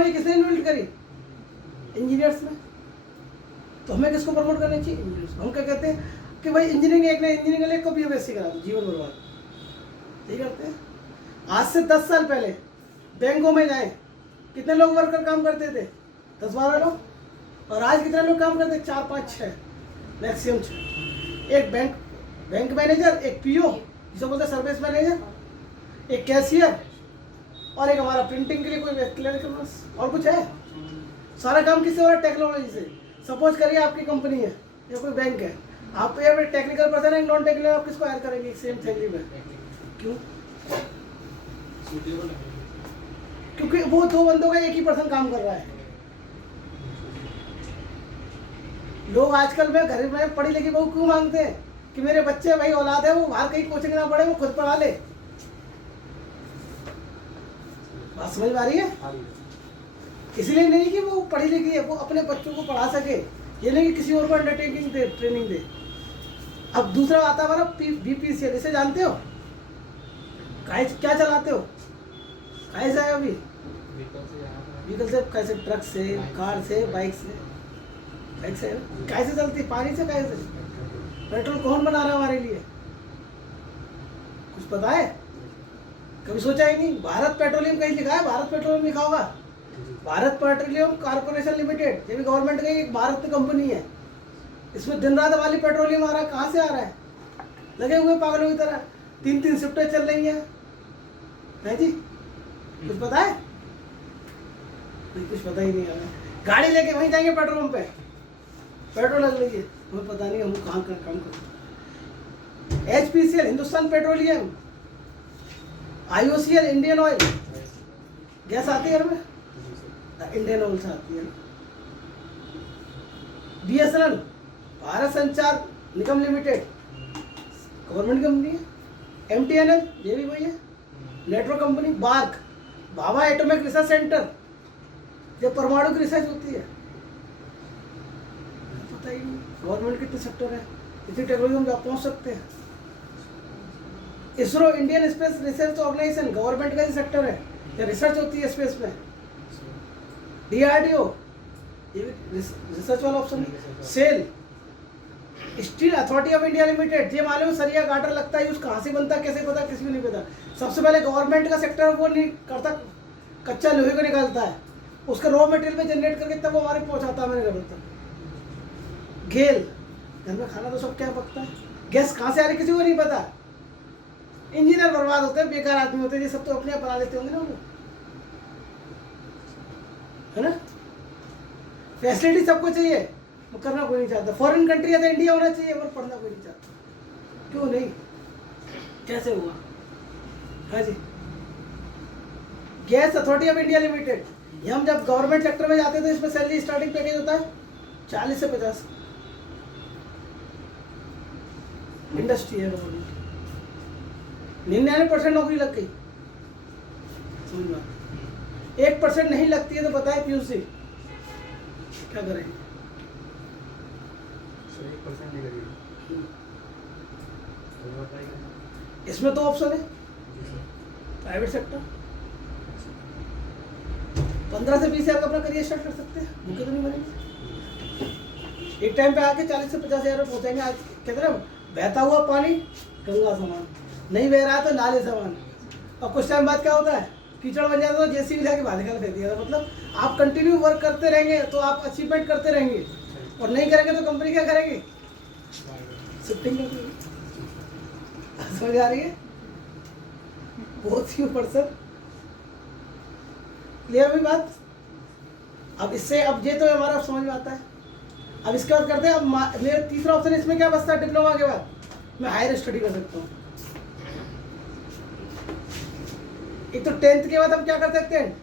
Technology किसने invent करी? Engineers ने। तो हमें किसको प्रमोट करना चाहिए? इंजीनियर्स। हम क्या कहते हैं कि भाई इंजीनियरिंग एक ने इंजीनियरिंग के लिए कभी बीएससी करा दो, जीवन बर्बाद। यही करते हैं। आज से 10 साल पहले बैंकों में जाएं, कितने लोग वर्कर काम करते थे? 10-12 लोग। और आज कितने लोग काम करते हैं? 4, 5, 6 मैक्सिमम 6। एक बैंक मैनेजर, एक पीओ जिसे बोलते हैं सर्विस मैनेजर, एक कैशियर, और एक हमारा प्रिंटिंग के लिए कोई व्यक्ति, और कुछ है? सारा काम किससे हो रहा है? टेक्नोलॉजी से। सपोज करिए आपकी कंपनी है या कोई बैंक है, आप ये टेक्निकल पर्सन है, नॉन टेक्निकल, आप किसको हायर करेंगे सेम फैमिली में? क्यों? क्योंकि वो 2 बंदों का एक ही पर्सन काम कर रहा है। लोग आजकल में घर में पढ़ी लिखी बहू क्यों मांगते हैं कि मेरे बच्चे, भाई औलाद है, वो बाहर कहीं कोचिंग ना पढ़े, वो खुद पढ़ा ले। बात समझ में आ रही है? इसलिए नहीं कि वो पढ़ी लिखी है, वो अपने बच्चों को पढ़ा सके, ये नहीं कि किसी और को अंडरटेकिंग दे, ट्रेनिंग दे। अब दूसरा आता है हमारा बीपीसीएल, इसे जानते हो? क्या चलाते हो? कैसे आए अभी? व्हीकल से कैसे? ट्रक से, कार से, बाइक से। बाइक से कैसे चलती? पानी से। कैसे? पेट्रोल कौन बना रहा है हमारे लिए? कुछ पता है? कभी सोचा ही नहीं। भारत पेट्रोलियम कहीं लिखा है? भारत पेट्रोलियम लिखा होगा? भारत पेट्रोलियम कॉर्पोरेशन लिमिटेड, ये भी गवर्नमेंट का एक भारत की कंपनी है। इसमें दिन रात वाली पेट्रोलियम आ रहा है। कहाँ से आ रहा है? लगे हुए पागलों की तरह। 3-3 शिफ्टें चल रही हैं। है जी? कुछ पता है? नहीं, कुछ पता ही नहीं है। गाड़ी लेके वहीं जाएंगे पेट्रोल पंप पे, पेट्रोल लग लीजिए, हमें पता नहीं हम कहाँ का काम करते। HPCL Hindustan petroleum, IOCL Indian oil, gas आती है घर में? इंडियन ऑयल से आती है। BSNL Bharat Sanchar Nigam limited, government company है। एमटीएनएल, ये भी वही है, network company. BARC, Bhabha atomic research centre, जो परमाणु की रिसर्च होती है। पता ही नहीं गवर्नमेंट कितने सेक्टर है, इतनी टेक्नोलॉजी हम पहुंच सकते हैं। ISRO Indian space research organisation, government का ही सेक्टर है, या रिसर्च होती है स्पेस में। डीआरडीओ, ये भी रिसर्च वाला ऑप्शन है। SAIL, steel authority of India limited, ये मालूम सरिया गाटर लगता है, यूज कहाँ से बनता है, कैसे पता, किसी को नहीं पता। सबसे पहले गवर्नमेंट का सेक्टर वो नहीं करता, कच्चा लोहे को निकालता है, उसका रॉ मटेरियल में जनरेट करके तब वो हमारे पहुंचाता है मेरे घर तक। गेल, घर में खाना तो सब क्या पकता है, गैस कहाँ से आ रही किसी को नहीं पता। इंजीनियर बर्बाद होते हैं, बेकार आदमी होते हैं, ये सब तो अपने आप बना लेते होंगे ना वो, है ना। फैसिलिटी सबको चाहिए, वो करना कोई नहीं चाहता। फॉरेन कंट्री है तो इंडिया होना चाहिए, पर पढ़ना कोई नहीं चाहता। क्यों नहीं? कैसे हुआ? हाँ जी, Gas Authority of India limited, ये हम जब गवर्नमेंट सेक्टर में जाते हैं तो इसमें सैलरी स्टार्टिंग पैकेज होता है 40 से 50। इंडस्ट्री है गवर्नमेंट, 99% नौकरी लग गई। समझ में? 1% नहीं लगती है तो बताए पीयूष जी क्या करेंगे? 1% नहीं लगेगी। इसमें तो ऑप्शन है प्राइवेट सेक्टर, 15 से 20 हज़ार का अपना करियर स्टार्ट कर सकते हैं, भूखे तो नहीं मरेंगे। एक टाइम पे आके 40 से 50 हज़ार में पहुंचेंगे। आज कहते हैं बहता हुआ पानी गंगा समान, नहीं बह रहा है तो नाले समान। और कुछ टाइम बाद क्या होता है, कीचड़ बन जाता है तो जेसीबी जाके बाहर निकाल फेंक दिया। मतलब आप कंटिन्यू वर्क करते रहेंगे तो आप अचीवमेंट करते रहेंगे, और नहीं करेंगे तो कंपनी क्या करेगी? शिफ्टिंग करेगी। समझ आ रही है? बहुत ही परसेंट क्लियर हुई बात। अब इससे, अब ये तो हमारा समझ में आता है। अब इसके बाद करते हैं, अब मेरा तीसरा ऑप्शन इसमें क्या बचता है? डिप्लोमा के बाद मैं हायर स्टडी कर सकता हूँ। एक तो 10th के बाद हम क्या कर सकते हैं?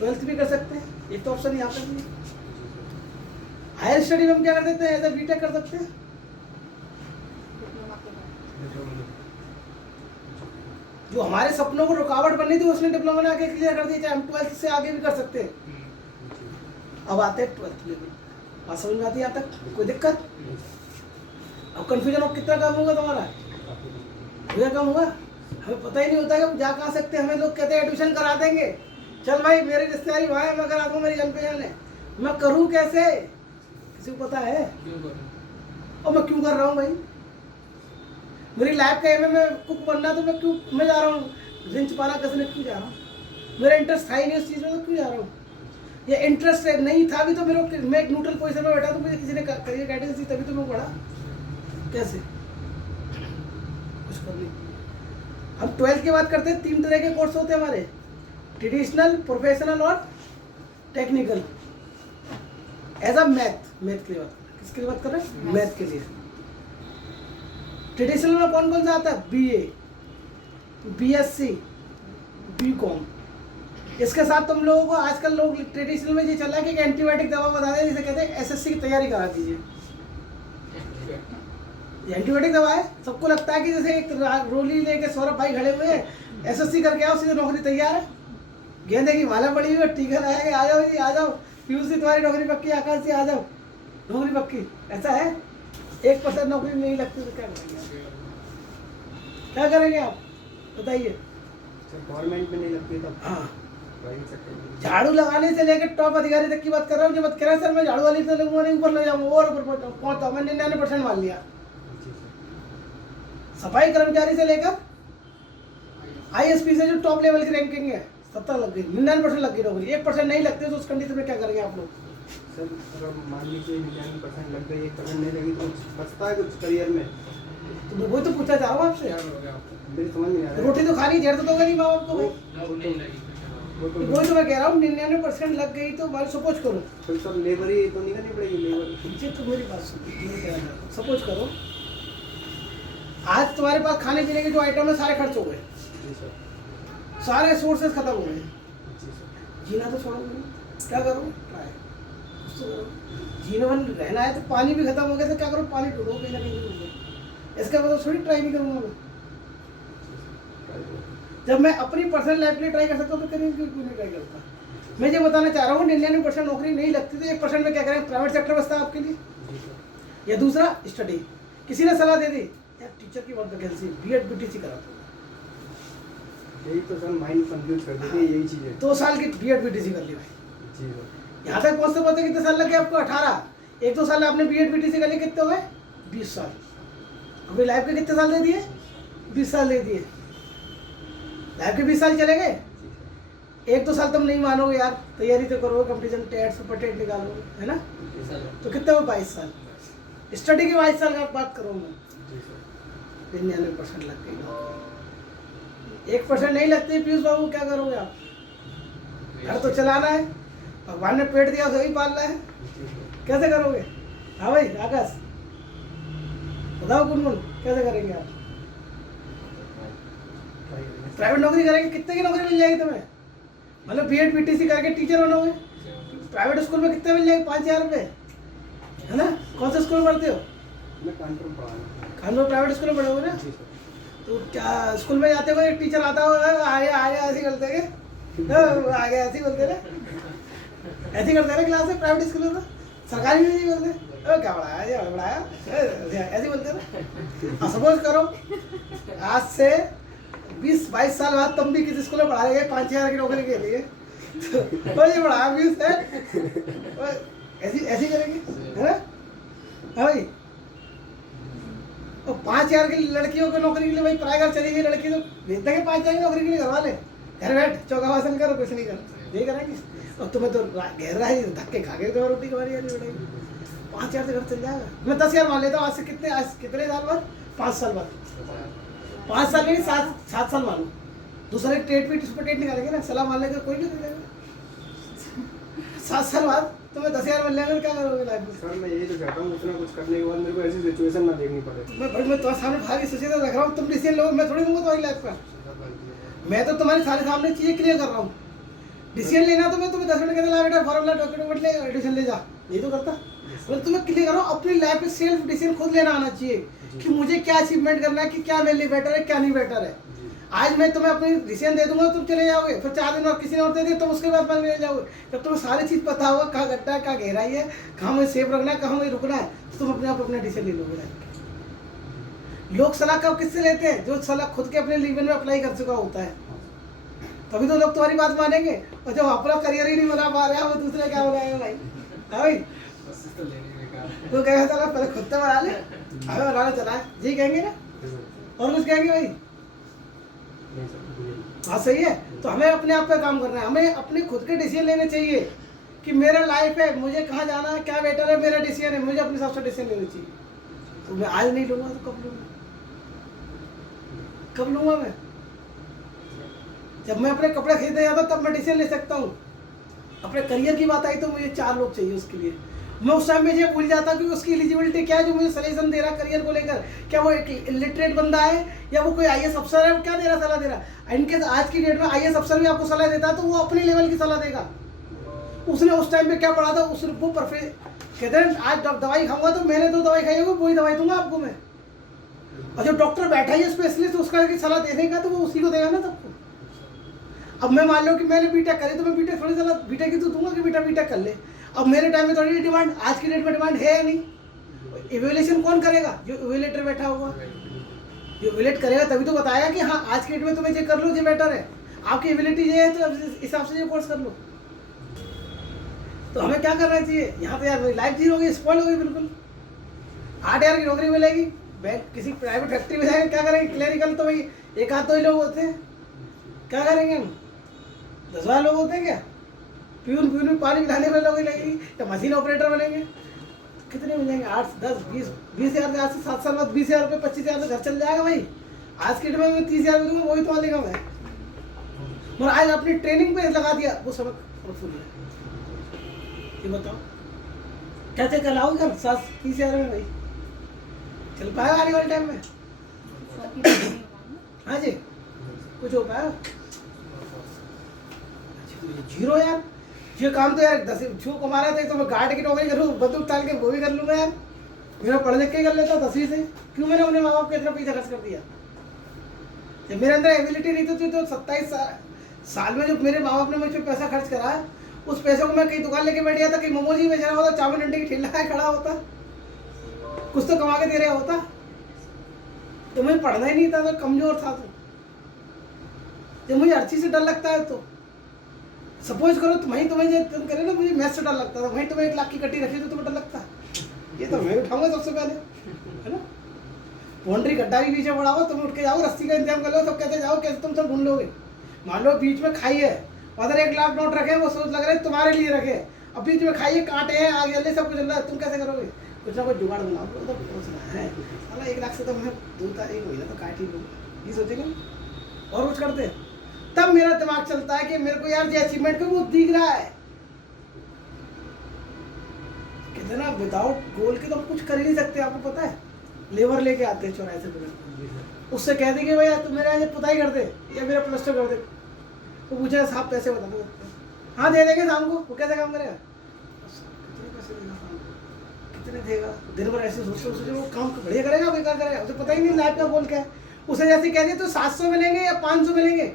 12th भी कर सकते हैं। एक तो ऑप्शन यहाँ पर भी। हायर स्टडी में हम क्या कर सकते हैं? एज ए बीटेक कर सकते हैं। जो हमारे सपनों को रुकावट बननी थी उसने डिप्लोमा ने आगे क्लियर कर दिया। चाहे हम 12th से आगे भी कर सकते हैं। अब आते हैं 12th लेवल, बात समझ में आती है? यहाँ तक कोई दिक्कत? अब कंफ्यूजन अब कितना कम होगा तुम्हारा? कम होगा। हमें पता ही नहीं होता कि हम जा कहाँ सकते हैं। हमें लोग कहते हैं एडमिशन करा देंगे, चल भाई मेरी रिश्तेदारी वहाँ है, मैं करा दूँ, मेरी जान पहचान है, मैं करूँ कैसे? किसी को पता है? क्यों करूँ? और मैं क्यों कर रहा हूँ भाई? मेरी लाइफ का एम है, मैं कुक बनना, तो मैं जा रहा हूँ रिंच पाना कसने, क्यों जा रहा हूँ? मेरा इंटरेस्ट था ही नहीं उस चीज़ में, तो क्यों जा रहा हूँ? ये इंटरेस्ट नहीं था भी तो मैं एक न्यूट्रल पोजीशन में बैठा, तो मुझे किसी ने करियर गाइडेंस दी, तभी तो मैं पढ़ा। कैसे? कुछ कर नहीं। हम 12th की बात करते हैं, 3 तरह के कोर्स होते हैं हमारे, ट्रेडिशनल, प्रोफेशनल और टेक्निकल। एज अ मैथ के लिए बात, किसके लिए बात कर रहे हैं? मैथ के लिए। ट्रेडिशनल में कौन कौन सा आता है? BA, BSc, BCom। इसके साथ तुम लोगों को आजकल लोग ट्रेडिशनल में ये चल रहा है कि एंटीबायोटिक दवा बता दें, जिसे कहते हैं SSC की तैयारी करा दीजिए। ये एंटीबायोटिक दवा है, सबको लगता है कि जैसे एक रोली लेके सौरभ भाई खड़े हुए हैं, SSC करके आओ सीधे नौकरी तैयार है, गेंदे की माला पड़ी हुई है, टीका लगाएंगे, आ जाओ जी आ जाओ, पीयूष से तुम्हारी नौकरी पक्की, आकाश से आ जाओ नौकरी पक्की। ऐसा है? 1% नौकरी नहीं लगती तो क्या करेंगे? क्या करेंगे आप बताइए? गवर्नमेंट में नहीं लगती तब हाँ, प्राइवेट सेक्टर में। झाड़ू लगाने से लेकर टॉप अधिकारी तक की बात कर रहा हूँ। जो मत कह रहा सर मैं झाड़ू वाली से लगूंगा नहीं, ऊपर ले जाऊंगा और ऊपर पहुंचता, मैं 99% मान लिया। जी सर। सफाई कर्मचारी से लेकर ISP से जो टॉप लेवल की रैंकिंग है, 70 लग गई, 99% लग गई नौकरी। 1% नहीं लगती तो उस कंडीशन में क्या करेंगे आप लोग? सर अगर मान लीजिए 99% लग गई, 1% नहीं लगी, तो कुछ बचता है कुछ करियर में? तो मैं वही तो पूछना चाह रहा हूँ आपसे। मेरी समझ नहीं आ रहा है। रोटी तो खानी, जेड़ तो दोगे नहीं माँ बाप को भाई। वो तो वही तो मैं कह रहा हूँ, 99% लग गई तो भाई सपोज करो, फिर सर लेबर ही तो नहीं करनी पड़ेगी, लेबर। ये तो मेरी बात सुनो, सपोज करो आज तुम्हारे पास खाने पीने के जो आइटम है सारे खर्च हो गए, जी सर। सारे सोर्सेज खत्म हो गए, जी सर। जीना तो छोड़ोगे नहीं, क्या करो? ट्राई कुछ तो करो। जीवन रहना है तो पानी भी खत्म हो गया तो क्या करो? पानी ढूंढो कहीं ना कहीं ढूंढो। इसका मतलब थोड़ी ट्राई नहीं करूँगा मैं। जब मैं अपनी पर्सनल लाइफ के लिए ट्राई कर सकता हूँ तो कहीं क्यों नहीं ट्राई करता? मैं ये बताना चाह रहा हूँ 99% नौकरी नहीं लगती तो 1% में क्या करें? प्राइवेट सेक्टर बचता है आपके लिए। जी सर। या दूसरा स्टडी, किसी ने सलाह दे दी यार टीचर की बहुत वैकेंसी, BEd BTC करा दो, यही तो सर माइंड कंफ्यूज कर देती है, यही चीज़ है। 2 साल की BEd BTC कर ली भाई। जी सर। यहाँ तक पहुँचते पहुँचते कितने साल लगे आपको? 18। 1-2 साल आपने BEd BTC कर ली, कितने हो गए? 20 साल। अभी लाइफ के कितने साल दे दिए? 20 साल दे दिए। लाइफ के 20 साल चले गए। 1-2 साल तुम नहीं मानोगे यार, तैयारी तो करोगे, कंपटीशन टेट सुपर टेट निकालोगे, है ना? तो कितने हो? 22 साल। स्टडी की 22 साल का बात करूँ मैं। जी सर। 99% लग गई नौकरी, 1% नहीं लगती। पीयूष बाबू क्या करोगे आप? घर तो चलाना है, भगवान ने पेट दिया वही पालना है, जी सर। कैसे करोगे? हाँ भाई आकाश बताओ, गुनगुन कैसे करेंगे आप? ट्राई करेंगे। प्राइवेट नौकरी करेंगे, कितने की नौकरी मिल जाएगी तुम्हें? मतलब BEd BTC करके टीचर बनोगे, प्राइवेट स्कूल में कितने मिल जाएगी? 5,000 रुपये, है ना? कौन से स्कूल में पढ़ते हो? मैं कानपुर में पढ़ा हूँ। खानपुर प्राइवेट स्कूल में पढ़ोगे ना? जी सर। तो क्या स्कूल में जाते हो एक टीचर आता हो, आगे आगे ऐसे करते हैं, आगे ऐसे ही बोलते ना, ऐसे करते हैं ना क्लास में प्राइवेट स्कूल में? सरकारी में नहीं बोलते क्या पढ़ाया, ये पढ़ाया, ऐसे बोलते हैं ना। सपोज करो आज से 20-22 साल बाद तुम भी किसी स्कूल में पढ़ा रहे 5,000 की नौकरी के लिए, तो ये पढ़ाया 20 है, ऐसी करेंगे, है ना? हाँ भाई, और 5,000 की लड़कियों की नौकरी के लिए भाई पढ़ाई कर चली गई लड़की तो भेज देंगे 5,000 की नौकरी के लिए घर वाले, घर बैठ चौका वासन करो, कुछ नहीं करो, नहीं करेंगे। और तुम्हें तो घेर रहा है, धक्के खा गए, तुम्हें रोटी कमारी आनी पड़ेगी। 5,000 से घर चल जाएगा। मैं 10,000 मान लेता हूँ, आज से कितने साल बाद? 5 साल बाद, 5 साल नहीं 7 साल मानो। दूसरे टेट भी सुपर टेट निकालेंगे ना, सलाह मान लेंगे, कोई नहीं करेगा। 7 साल बाद तुम्हें 10,000 मिल जाएगा, क्या करोगे लाइफ में? सर मैं यही तो चाहता हूँ, उतना कुछ करने के बाद मेरे को ऐसी सिचुएशन ना देखनी पड़े। मैं तुम्हारे सामने भारी सिचुएशन रख रहा हूँ, तुम डिसीजन लो, मैं थोड़ी दूंगा तुम्हारी लाइफ का। मैं तो तुम्हारे सारे सामने चीजें क्लियर कर रहा हूँ। डिसीजन लेना तो मैं तुम्हें 10 मिनट के अंदर ला बेटा फॉर्मूला डॉक्यूमेंट ले एडिशन ले जा, ये तो करता। मैं तुम्हें क्लियर कर रहा हूँ, अपनी लाइफ में सेल्फ डिसीजन खुद लेना आना चाहिए कि मुझे क्या अचीवमेंट करना है, कि क्या मेरे लिए बेटर है, क्या नहीं बेटर है। आज मैं तुम्हें अपनी डिसीजन दे दूंगा, तुम चले जाओगे, फिर 4 दिन और किसी ने और दे दिया, तुम उसके बाद मान ले जाओगे। जब तुम्हें सारी चीज़ पता होगा, कहाँ गड्ढा है, कहाँ गहराई है, कहाँ मुझे सेफ रखना है, कहाँ मुझे रुकना है, तो तुम अपने आप अपना डिसीजन ले लोगे। लोग सलाह कब किससे लेते हैं? जो सलाह खुद के अपने जीवन में अप्लाई कर चुका होता है। तभी तो लोग तुम्हारी बात मानेंगे। और जब अपना करियर ही नहीं बना पा रहे वो दूसरे क्या बनाएगा भाई? हाँ भाई, तो कहेगा चला पहले खुद तो बना ले, हमें बनाना चला है, यही कहेंगे ना, और कुछ कहेंगे भाई? हाँ सही है। तो हमें अपने आप पे काम करना है, हमें अपने खुद के डिसीजन लेने चाहिए कि मेरा लाइफ है, मुझे कहाँ जाना है, क्या बेटर है, मेरा डिसीजन है, मुझे अपने हिसाब से डिसीजन लेना चाहिए। तो मैं आज नहीं लूँगा तो कब लूँगा? कब लूँगा मैं? जब मैं अपने कपड़े खरीदने जाता तब मैं डिसीजन ले सकता हूँ। अपने करियर की बात आई तो मुझे 4 लोग चाहिए उसके लिए। मैं उस टाइम में ये भूल जाता कि उसकी एलिजिबिलिटी क्या है, जो मुझे सजेशन दे रहा करियर को लेकर। क्या वो एक इलिटरेट बंदा है या वो कोई आईएएस अफसर है, वो क्या दे रहा सलाह दे रहा। इनके आज की डेट में आईएएस अफसर भी आपको सलाह देता है तो वो अपने लेवल की सलाह देगा। उसने उस टाइम पे क्या पढ़ा था, उसने वो परफेक्ट कहते हैं आज दवाई खाऊंगा तो मैंने तो दवाई खाई होगी, वही दवाई दूंगा आपको मैं। और जो डॉक्टर बैठा है स्पेशलिस्ट, उसका सलाह देने का तो वो उसी को देगा ना सबको। अब मैं मान लो कि मैंने बीटेक करी तो मैं बीटेक थोड़ी सलाह बीटेक की तो दूंगा कि बेटा बीटेक कर ले। अब मेरे टाइम में थोड़ी डिमांड, आज की डेट में डिमांड है या नहीं? इवेल्यूएशन कौन करेगा? जो इवेल्यूएटर बैठा होगा, जो इवेल्यूएट करेगा तभी तो बताएगा कि हाँ आज की डेट में तुम्हें ये कर लो, ये बेटर है, आपकी एबिलिटी ये है तो इस हिसाब से ये कोर्स कर लो। तो हमें क्या करना चाहिए? यहाँ पे यार लाइफ जीरो होगी, स्पॉइल होगी बिल्कुल। 8,000 की नौकरी मिलेगी, बैंक किसी प्राइवेट फैक्ट्री में जाएंगे, क्या करेंगे? क्लरिकल तो भाई एक आध 2 ही लोग होते हैं, क्या करेंगे हम? 10,000 लोग होते हैं क्या? प्यून में पानी पिलाने वाले लोग ही लगेंगे या मशीन ऑपरेटर बनेंगे? कितने मिलेंगे? 8, 10, 20 हज़ार। आज से 7 साल बाद 20,000 रुपये 25,000 में घर चल जाएगा भाई। आज के टाइम में 30,000 दूंगा, वही तो वालेगा मैं। और आज अपनी ट्रेनिंग पे लगा दिया वो सबक फुल है। ये बताओ कैसे चलाओगे घर 30,000 में भाई? चल पाएगा आने वाले टाइम में? हाँ जी, कुछ हो पाएगा? जीरो यार, ये काम तो यार 10 जो कमा रहा था तो मैं गार्ड की नौकरी करूँ, बंदूक ताल के वो भी कर लूँगा यार। मेरा पढ़ लिख के कर लेता 10वीं से। क्यों मैंने अपने माँ बाप को इतना पैसा खर्च कर दिया? जब मेरे अंदर एबिलिटी नहीं थी तो 27 साल में जो मेरे माँ बाप ने मुझ पर पैसा खर्च करा, उस पैसे को मैं कहीं दुकान लेके बैठ गया था, कहीं मोमोज ही बेच रहा होता, चावल अंडे की ठेला है खड़ा होता, कुछ तो कमा के दे रहा होता। तो मुझे पढ़ना ही नहीं था, तो कमजोर था। तो जब मुझे हर चीज़ से डर लगता है तो सपोज करो तुम्हें तुम कह रहे ना मुझे मैथ से डर लगता था, वहीं तुम्हें 1 लाख की कट्टी रखी तो तुम्हें डर लगता। ये तो मैं उठाऊंगा सबसे पहले, है ना? बाउंड्री गड्ढा भी पीछे पड़ा हुआ, तुम उठ के जाओ, रस्सी का इंतजाम कर लो, सब कहते जाओ, कैसे तुम सब ढूंढ लोगे? मान लो बीच में खाई है, उधर 1 लाख नोट रखे, वो सोच लग रहे हैं तुम्हारे लिए रखे, अब बीच में खाइए, कांटे हैं, आगे जल्दी सब कुछ चल रहा है, तुम कैसे करोगे? कुछ ना कुछ जुगाड़ बनाओ। तो सोचना है 1 लाख से तो मैं 1 महीना तो काट ही लूँगा, ये सोचेंगे और कुछ करते हैं। तब मेरा दिमाग चलता है कि मेरे को यार जो अचीवमेंट को वो दिख रहा है। कहते ना विदाउट गोल के तो हम कुछ कर ही नहीं सकते। आपको पता है लेबर लेके आते हैं 84 रुपये, उससे कह देंगे भैया तुम मेरे यहाँ पुताई कर दे या मेरा प्लास्टर कर दे, वो पूछा साहब पैसे बता दो, हाँ दे देंगे शाम को। वो कैसे काम करेगा? कितने पैसे देगा शाम को? कितने देगा? दिन भर ऐसे सोचते वो काम बढ़िया करेगा बेकार करेगा, उसे पता ही नहीं लाइफ का गोल क्या है। उसे जैसे कह दिए तो 700 मिलेंगे या 500 मिलेंगे,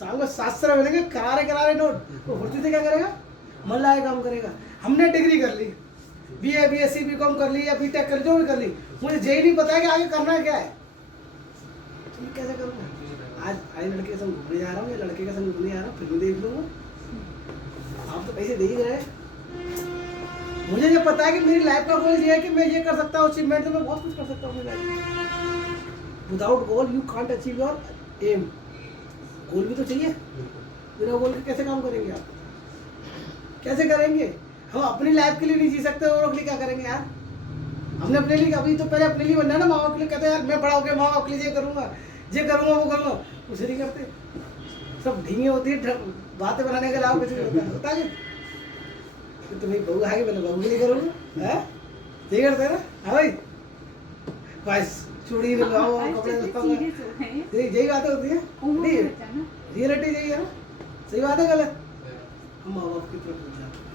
शाम को 700 मिलेंगे, करारे नोट, तो फुर्ती से क्या करेगा? मन लाए काम करेगा। हमने डिग्री कर ली, BA BSc BCom कर ली या बीटेक कर ली, जो भी कर ली, मुझे यही नहीं पता है कि आगे करना क्या है। तो मैं कैसे करूँगा? आज लड़के के संग घूमने जा रहा हूँ या लड़के के संग घूमने जा रहा हूँ, फिल्म देख लूँगा। आप तो पैसे दे ही रहे। मुझे ये पता है कि मेरी लाइफ का गोल ये है कि मैं ये कर सकता हूँ, अचीवमेंट तो मैं बहुत कुछ कर सकता हूँ अपनी life. Without goal you can't achieve your aim. Goal भी तो चाहिए, बिना गोल के कैसे काम करेंगे आप? कैसे करेंगे? हम अपनी लाइफ के लिए नहीं जी सकते, और के लिए क्या करेंगे यार? हमने अपने लिए अभी तो पहले अपने लिए बनना है ना। माँ बाप के लिए कहते हैं यार मैं बड़ा हो गया, माँ बाप के लिए ये करूँगा वो करूँगा, उसे नहीं करते। सब ढींगे होती है, बातें बनाने के अलावा कुछ नहीं होता है। तुम्हें बहू आएगी, मैंने बहू के लिए करूँगा, है यही करते हैं ना? हाँ भाई बस चूड़ी लगाओ, कपड़े यही बातें होती है। नहीं रियलिटी यही है ना, सही बात है गलत? हम माँ बाप की तरफ भूल जाते हैं,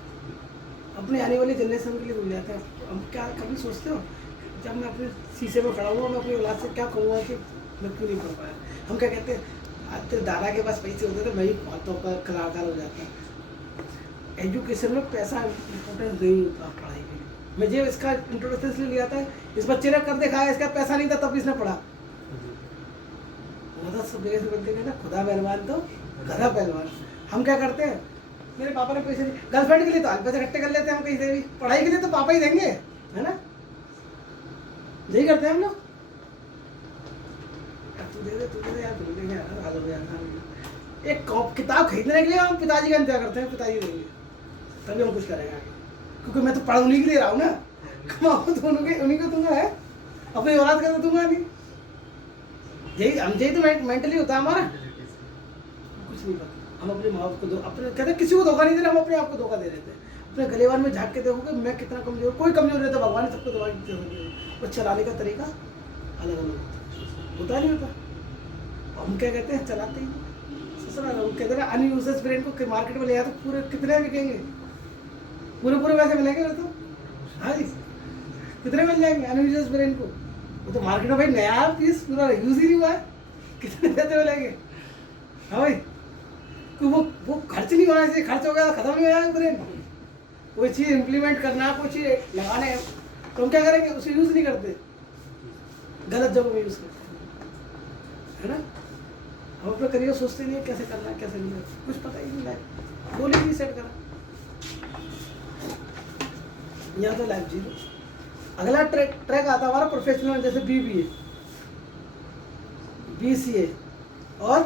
अपने आने वाली जनरेशन के लिए भूल जाते हैं। हम क्या कभी सोचते हो जब मैं अपने शीशे में खड़ा हुआ मैं अपनी औलाद से क्या कहूँगा कि मैं क्यों नहीं पढ़ पाया? हम क्या कहते हैं तेरे दादा के पास पैसे होते थे, मैं ही बातों पर कलाकार हो जाता। एजुकेशन में पैसा इंपॉर्टेंट नहीं होता पढ़ाई के लिए। मैं जो इसका इंट्रोडक्शन इसलिए लिया था, इस बच्चे ने कर दिखाया, इसका पैसा नहीं था तब इसने पढ़ा। सब जगह से बनते ना खुदा मेहरबान तो गधा पहलवान। हम क्या करते हैं, मेरे पापा ने पैसे दिए गर्लफ्रेंड के लिए तो पैसे इकट्ठे कर लेते हैं हम कहीं से भी, पढ़ाई के लिए तो पापा ही देंगे, है ना, यही करते हैं हम लोग। तू दे यार, तू दे यार। एक किताब खरीदने के लिए हम पिताजी का इंतजार करते हैं, पिताजी देंगे तभी हम कुछ करेंगे आगे, क्योंकि मैं तो पढ़ उन्हीं के लिए रहा हूँ ना, कमाओ तो उन्हीं को दूंगा, है अपनी औलाद का तो दूंगा नहीं। यही तो मेंटली होता है हमारा, कुछ नहीं पता। हम अपने माँ बाप को अपने कहते हैं किसी को धोखा नहीं देना, हम अपने आप को धोखा दे देते हैं। अपने गलेवान में झाँक के देखोगे मैं कितना कमजोर, कोई कमजोर नहीं होता, भगवान ने सबको दवा दी है, और चलाने का तरीका अलग अलग होता नहीं होता। हम क्या कहते हैं, चलाते ही हम कहते हैं अनयूजेस ब्रेन को मार्केट में ले आया तो पूरे कितने बिकेंगे, पूरे पैसे मिलेंगे तो, हाँ जी, कितने मिल जाएंगे अनयूजेस ब्रेन को। वो तो मार्केट में भाई नया पीस पूरा यूज ही नहीं हुआ है, कितने पैसे मिलेंगे, हाँ भाई, क्योंकि वो खर्च नहीं होना चाहिए, खर्च हो गया खत्म नहीं हो जाएगा ब्रेन। कोई चीज़ इम्प्लीमेंट करना, कोई चीज़ लगाने, तो हम क्या करेंगे, उसे यूज़ नहीं करते, गलत जगह में यूज़ करते, है ना। हम अपना करियर सोचते नहीं है कैसे करना है कैसे नहीं करना, कुछ पता ही नहीं, लाइफ गोल ही नहीं सेट करा, यहाँ तो लाइफ जीरो। अगला ट्रैक आता है हमारा प्रोफेशनल, जैसे BBA, BCA और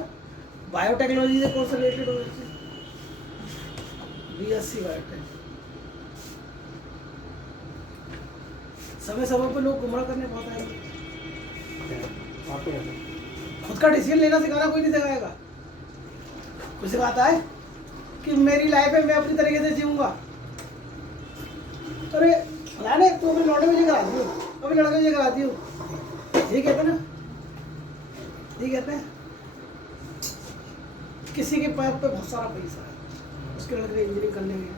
बायोटेक्नोलॉजी से कोर्स रिलेटेड हो जाते हैं, BSc बायोटेक। समय पे लोग गुमराह करने बहुत आएंगे, खुद का डिसीजन लेना सिखाना कोई नहीं सिखाएगा। कुछ सिखाता है कि मेरी लाइफ है, मैं अपनी तरीके से जीऊंगा, अरे फलाने तो अपने लौटे मुझे करा दियो, अपने लड़के मुझे करा दियो, ये कहते हैं ना, ये कहते हैं किसी के पैर पे बहुत सारा पैसा है, उसके लड़के इंजीनियरिंग करने गए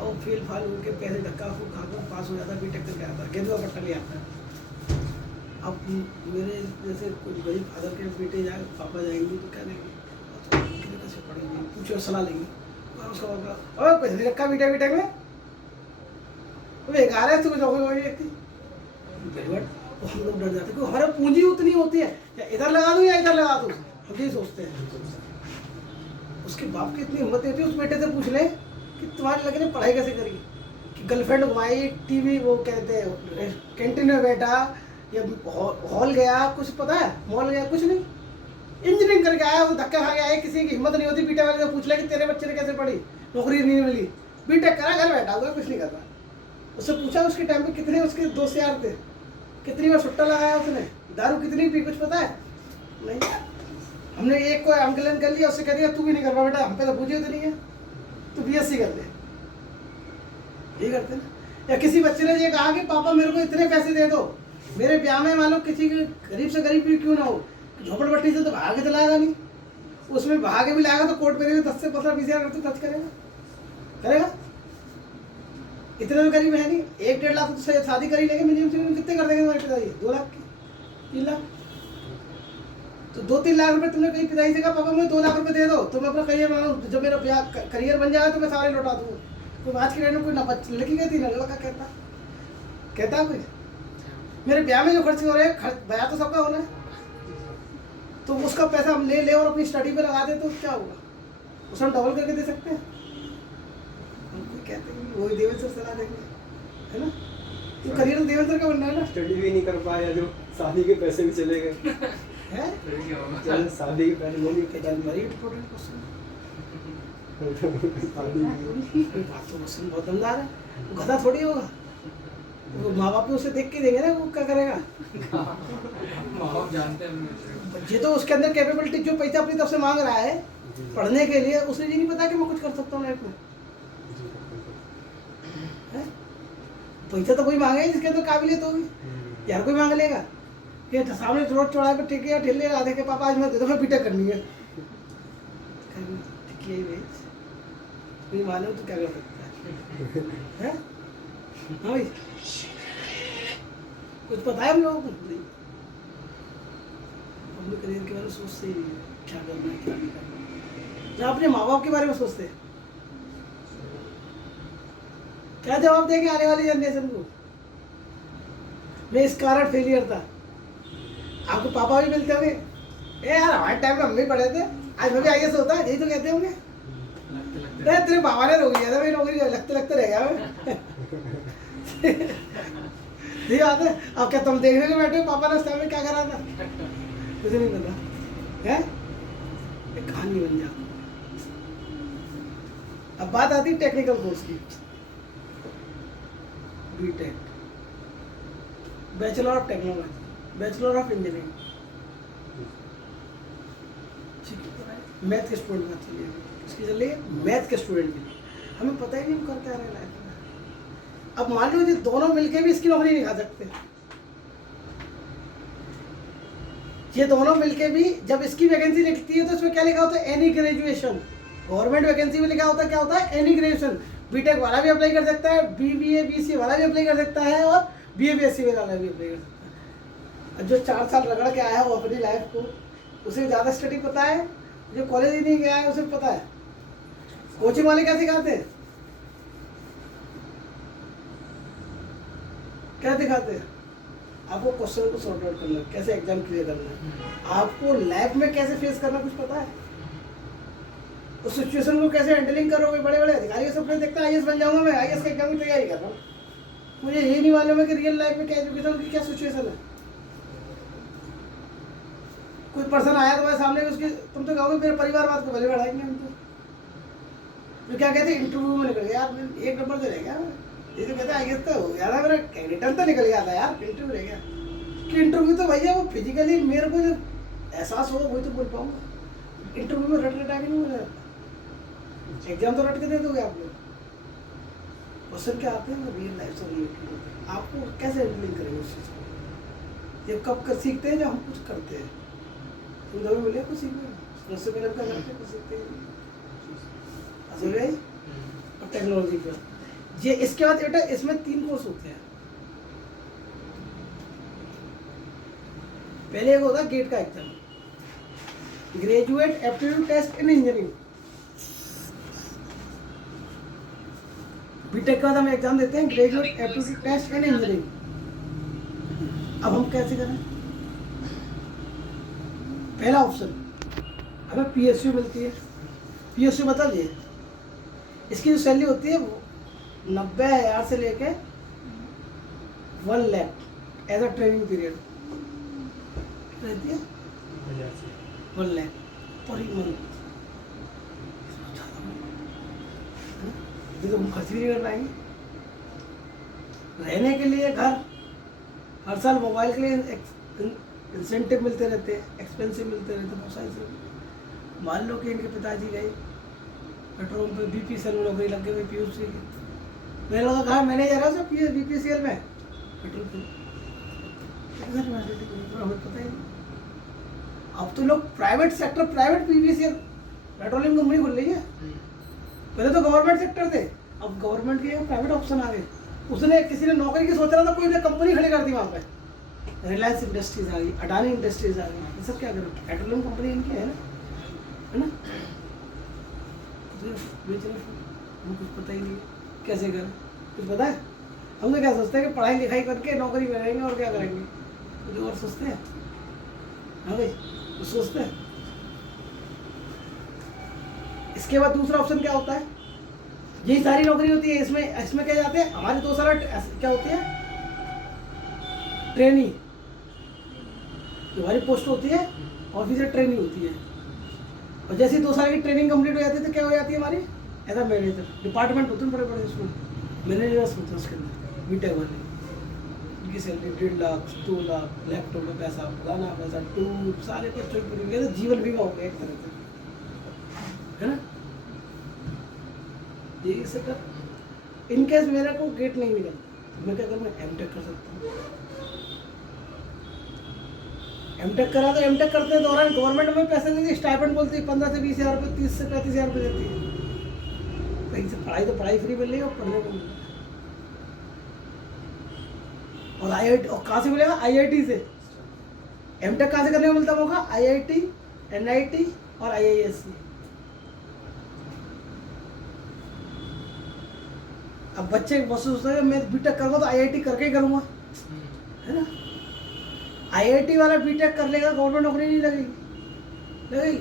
और फेल फाल होकर पैसे धक्का फूक खा कर पास हो जाता है, बीटेक करके आता है, गेंदुआ पट्टा ले आता है। अब मेरे जैसे कुछ गरीब फादर के बेटे जाए, पापा जाएंगे तो क्या देंगे, कैसे पढ़ेंगे, पूछो सलाह लेंगे, और उसका पापा और पैसे रखा बीटेक में, वो बेकार है, तुम्हें जॉब वही व्यक्ति, हम लोग डर जाते हैं, हमारा पूंजी उतनी होती है, या इधर लगा दूँ या इधर लगा दूँ, हम यही सोचते हैं। उसके बाप की इतनी हिम्मत नहीं होती, उस बेटे से पूछ ले कि तुम्हारे लड़के ने पढ़ाई कैसे करी, कि गर्लफ्रेंड घुमाई, टीवी वो कहते हैं कैंटीन में बैठा या हॉल गया, कुछ पता है, मॉल गया, कुछ नहीं, इंजीनियरिंग करके आया, वो धक्का खा के आया, किसी की हिम्मत नहीं होती बीटेक वाले से पूछ ले कि तेरे बच्चे ने कैसे पढ़ी, नौकरी नहीं मिली, बीटेक करा, घर बैठा हुआ कुछ नहीं कर रहा। उससे पूछा उसके टाइम पे कितने उसके दोस्त यार थे, कितनी बार सुट्टा लगाया उसने, दारू कितनी पी, कुछ पता है नहीं। हमने एक को अंकलन कर लिया, उससे कह दिया तू भी नहीं कर पा बेटा, हम पे तो पूछी होती नहीं है, तू BSc कर ले, यही करते ना। या किसी बच्चे ने ये कहा कि पापा मेरे को इतने पैसे दे दो, मेरे ब्याह में मान लो किसी गरीब से गरीब भी क्यों ना हो, झोपड़पट्टी से तो भाग के तो लाएगा नहीं, उसमें भाग के भी लाएगा तो कोर्ट पे 10 से 15 20 हज़ार खर्च करेगा, इतने तो गरीब है नहीं, 1-1.5 लाख तो शादी कर ही लेंगे, मिनिमम कितने कर देंगे तुम्हारे पिताजी, 2 लाख की, 3 लाख, तो 2-3 लाख रुपए तुमने कहीं पिताजी से कहा पापा मुझे 2 लाख रुपए दे दो, तो मैं अपना करियर बनाऊँ, जब मेरा ब्याह करियर बन जाएगा तो मैं सारे लौटा दूँगा। तो आज की डेट में कोई ना लड़की कहती ना लड़का कहता कोई, मेरे ब्याह में जो खर्च हो रहे हैं, ब्याह तो सबका होना है, तो उसका पैसा हम ले और अपनी स्टडी पे लगा दे तो क्या होगा, उसे हम डबल करके दे सकते हैं। हम कोई कहते हैं वही देवेंद्र सलाह देंगे, है ना, तो करियर देवेंद्र का बनना है ना, स्टडी भी नहीं कर पाया, जो शादी के पैसे भी चले गए है चल शादी के पैसे ले लिए, वेरी इंपॉर्टेंट क्वेश्चन, बात तो क्वेश्चन बहुत दमदार है, वो गधा थोड़ी होगा, वो माँ बाप उसे देख के देंगे ना, वो क्या करेगा, माँ बाप जानते हैं ये तो उसके अंदर कैपेबिलिटी, जो पैसा अपनी तरफ से मांग रहा है पढ़ने के लिए, उसे ये नहीं पता कि मैं कुछ कर सकता हूँ लाइफ में, पैसा तो कोई मांगे जिसके अंदर काबिलियत होगी, यार कोई मांग लेगा, ये सामने रोड चौड़ाए पे ठेके या ठेले लगा दे के पापा आज मैं दे दो, मैं बीटेक करनी है, मालूम तो क्या कर सकता है, हाँ भाई, कुछ पता है हम लोगों को नहीं, अपने करियर के बारे में सोचते ही नहीं है, क्या करना है क्या नहीं करना, जहाँ अपने माँ बाप के बारे में सोचते हैं, क्या जवाब देंगे आने वाली जनरेशन को, मैं इस कारण फेलियर था, आपको पापा भी मिलते होंगे, ए यार हमारे टाइम में हम भी पढ़े थे, आज मैं भी आईएएस होता है, यही तो कहते होंगे। लगते लगते नहीं तेरे बाबा ने रोक दिया था, मेरी नौकरी लगते लगते रह गया मैं। ठीक बात है। अब क्या तुम देखने को बैठे हो पापा ने उस टाइम में क्या करा था? मुझे नहीं पता है, एक कहानी बन जाती। अब बात आती है टेक्निकल कोर्स की। BTech, bachelor of technology, bachelor of engineering, math के स्टूडेंट बात चलिए, इसकी चल रही है मैथ के स्टूडेंट के लिए। हमें पता ही नहीं हम कर क्या रहे लाइफ में। अब मान लो जी दोनों मिलके भी इसकी नौकरी नहीं खा सकते, ये दोनों मिलके भी जब इसकी वैकेंसी निकलती है तो इसमें क्या लिखा होता है? Any graduation. गवर्नमेंट वैकेंसी में लिखा होता है क्या होता है? Any graduation. बीटेक वाला भी अप्लाई कर सकता है, बीबीए बीसीए वाला भी अप्लाई कर सकता है, और बीए बीएससी वाला भी अप्लाई कर सकता है। अब जो 4 साल रगड़ के आया है वो अपनी लाइफ को, उसे ज़्यादा स्टडी पता है, जो कॉलेज ही नहीं गया है उसे पता है। कोचिंग वाले क्या सिखाते हैं? क्या दिखाते हैं? आपको क्वेश्चन को सॉर्ट आउट करना, कैसे एग्जाम क्लियर करना है, आपको लाइफ में कैसे फेस करना कुछ पता है, उस सिचुएशन को कैसे हैंडलिंग करोगे। बड़े बड़े अधिकारी सपने देखता है आईएएस बन जाऊंगा मैं, आईएएस के एग्जाम की तैयारी कर रहा हूँ, मुझे ये नहीं मालूम है कि रियल लाइफ में क्या एजुकेशन की क्या सिचुएशन है। कोई पर्सन आया तुम्हारे सामने, उसकी तुम तो कहोगे मेरे परिवार बात को भले बढ़ाएंगे हम तो क्या कहते हैं इंटरव्यू में निकल गया यार, 1 नंबर से रह गया, ये तो कहता है आईएएस तो हो गया था, मेरा रिटर्न तो निकल गया था यार, इंटरव्यू रह गया। कि इंटरव्यू तो भैया वो फिजिकली मेरे को जो एहसास होगा वही तो बोल पाऊंगा, इंटरव्यू में रट रटा के नहीं बोला जाता। एग्जाम तो रट के दे दोगे आप लोग, क्वेश्चन क्या आते हैं वो रियल लाइफ से रिलेटेड होते हैं, आपको कैसे हैंडलिंग करेंगे उस चीज़ को। ये कब कर सीखते हैं जब हम कुछ करते हैं, तुम दो मिले कुछ सीखो, उससे पहले हम क्या करते हैं कुछ सीखते हैं। समझ गए? और टेक्नोलॉजी का ये, इसके बाद बेटा इसमें 3 कोर्स होते हैं। पहले एक होता है गेट का exam, graduate aptitude test in engineering. BTech का बाद हम एग्जाम देते हैं graduate aptitude test in engineering. अब हम कैसे करें? पहला ऑप्शन हमें पीएसयू मिलती है। पीएसयू बता दिए, इसकी जो सैलरी होती है वो 90,000 से लेके 1 lakh as a training period रहती है, 1 लाख पर मंथ। तो हम खर्च भी नहीं कर पाएंगे। रहने के लिए घर, हर साल मोबाइल के लिए इंसेंटिव मिलते रहते हैं, एक्सपेंसिव मिलते रहते हैं बहुत सारी चीज़ें। मान लो कि इनके पिताजी गए पेट्रोल पे बीपीसीएल में नौकरी लग गई, पीयूसी की, मेरे लगा कहा मैनेजर है सब बीपीसीएल में पेट्रोल पंप, हमें पता ही नहीं। अब तो लोग private sector, private BPCL petroleum company खुल रही है। पहले तो गवर्नमेंट सेक्टर थे, अब गवर्नमेंट के प्राइवेट ऑप्शन आ गए। उसने किसी ने नौकरी की सोच रहा था, कोई ने कंपनी खड़ी कर दी वहाँ पे, रिलायंस इंडस्ट्रीज आ गई, अडानी इंडस्ट्रीज आ गई, ये सब क्या करें, पेट्रोलियम कंपनी इनकी है ना, हमें कुछ पता ही नहीं है कैसे करें, कुछ पता है? हम तो क्या सोचते हैं कि पढ़ाई लिखाई करके नौकरी करेंगे और क्या करेंगे, कुछ और सोचते हैं। हाँ भाई कुछ सोचते हैं। इसके बाद दूसरा ऑप्शन क्या होता है? यही सारी नौकरी होती है, इसमें क्या जाते हैं हमारे 2 साल क्या होती है, ट्रेनी, हमारी पोस्ट होती है, ऑफिसर ट्रेनिंग होती है। और जैसे 2 साल की ट्रेनिंग कंप्लीट हो जाती है तो क्या हो जाती है हमारी, एज अ मैनेजर। डिपार्टमेंट होते हैं बड़े बड़े, उसमें मैनेजर्स होते हैं उसके अंदर, बीटेक वाले, उनकी सैलरी 1.5 लाख 2 लाख, लैपटॉप में पैसा, फलाना पैसा, टूर, सारे बच्चों की तो जीवन बीमा हो गया एक तरह से, है ना। ये सेटअप इनकेस मेरा को गेट नहीं निकलता तो मैं क्या करूँ, मैं एमटेक कर सकता हूँ। एमटेक करा तो एमटेक करते दौरान गवर्नमेंट में पैसे देती है, स्टाइपेंड बोलती है 15 से 20,000 रुपये, 30 से 35,000 रुपये देती है। कहीं से पढ़ाई तो पढ़ाई फ्री मिल रही है और पढ़ने को मिल रहा है। और आईआईटी, और कहाँ से मिलेगा, आईआईटी से। एमटेक कहाँ से करने को मिलता होगा, आईआईटी, एनआईटी और आईआईएससी। अब बच्चे बहुत सोचते हैं मैं बीटेक करूँगा तो आईआईटी करके ही करूँगा, है ना। आईआईटी वाला बीटेक कर लेगा, गवर्नमेंट नौकरी नहीं लगेगी। नहीं,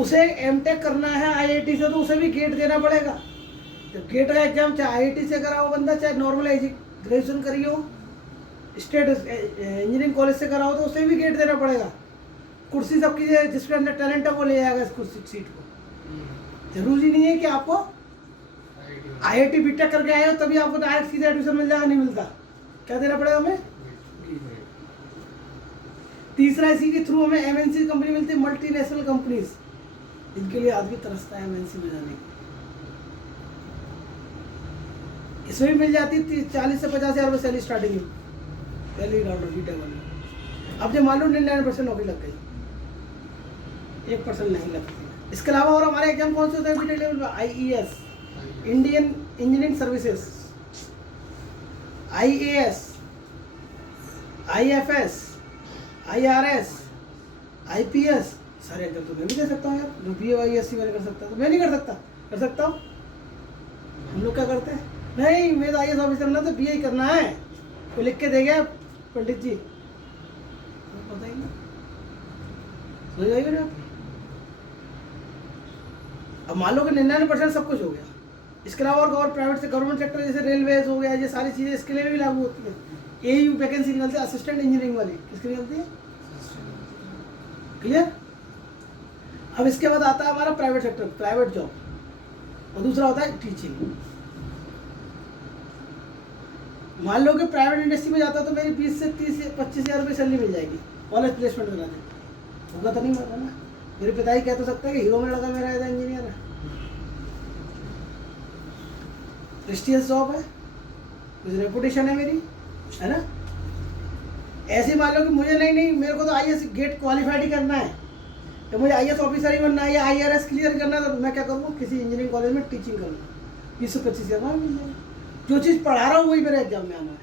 उसे एमटेक करना है आईआईटी से तो उसे भी गेट देना पड़ेगा। जब गेट का एग्जाम चाहे आईआईटी से कराओ बंदा, चाहे नॉर्मल ग्रेजुएशन करी हो, स्टेट इंजीनियरिंग कॉलेज से कराओ तो उसे भी गेट देना पड़ेगा। कुर्सी सबकी जिसके अंदर टैलेंट है वो ले जाएगा इस कुर्सी सीट को। जरूरी नहीं है कि आपको आईआईटी बीटेक करके आए हो तभी आपको डायरेक्ट सीधे एडमिशन मिल जाएगा, नहीं मिलता। क्या देना पड़ेगा हमें? तीसरा, इसी के थ्रू हमें एमएनसी कंपनी मिलती है, मल्टीनेशनल कंपनीज। इनके लिए आदमी तरसता है एमएनसी में जाने की। इसमें भी मिल जाती है 40 से 50 हज़ार रुपये सैलरी स्टार्टिंग में, पहली राउंड बीटेक वाले। अब जब मान लो 99% नौकरी लग गई, 1% नहीं लगती। इसके अलावा और हमारे एग्जाम कौन से होते हैं बीटेक लेवल में? IES, Indian engineering services, IAS, IFS, IRS, IPS, सारे एग्जाम तो मैं भी दे सकता हूँ यार। जो BAYSC मैंने कर सकता तो मैं नहीं कर सकता? कर सकता हूँ। हम लोग क्या करते हैं? नहीं, मैं तो IAS ऑफिसर ना, तो BA करना है। वो लिख के दे गया पंडित जी, पता ही नहीं, समझ आएगा ना? अब मान लो कि 99% सब कुछ हो गया। इसके अलावा और प्राइवेट से गवर्नमेंट सेक्टर जैसे रेलवेज हो गया, ये सारी चीज़ें इसके लिए भी लागू होती है। AU वैकेंसी निकलती है असिस्टेंट इंजीनियरिंग वाली, किसकी निकलती है? क्लियर? अब इसके बाद आता है हमारा प्राइवेट सेक्टर, प्राइवेट जॉब, और दूसरा होता है टीचिंग। मान लो कि प्राइवेट इंडस्ट्री में जाता तो मेरी 20 से 30 से 25 हज़ार रुपये सैलरी मिल जाएगी, कॉलेज प्लेसमेंट करा दे, होगा तो नहीं होगा ना। मेरे पिताजी कह तो सकते हैं कि हीरो में लगा मेरा एज इंजीनियर है, प्रेस्टिजियस जॉब है, कुछ रेपुटेशन है मेरी, है ना। ऐसे मान लो कि मुझे नहीं मेरे को तो IAS गेट क्वालिफाइड ही करना है, तो मुझे IAS ऑफिसर ही बनना है या IRS क्लियर करना है, तो मैं क्या करूँगा? किसी इंजीनियरिंग कॉलेज में टीचिंग करूँगा, 20 से 25 हज़ार मिल जाएगा। जो चीज़ पढ़ा रहा हूँ वही मेरे एग्जाम में आना है।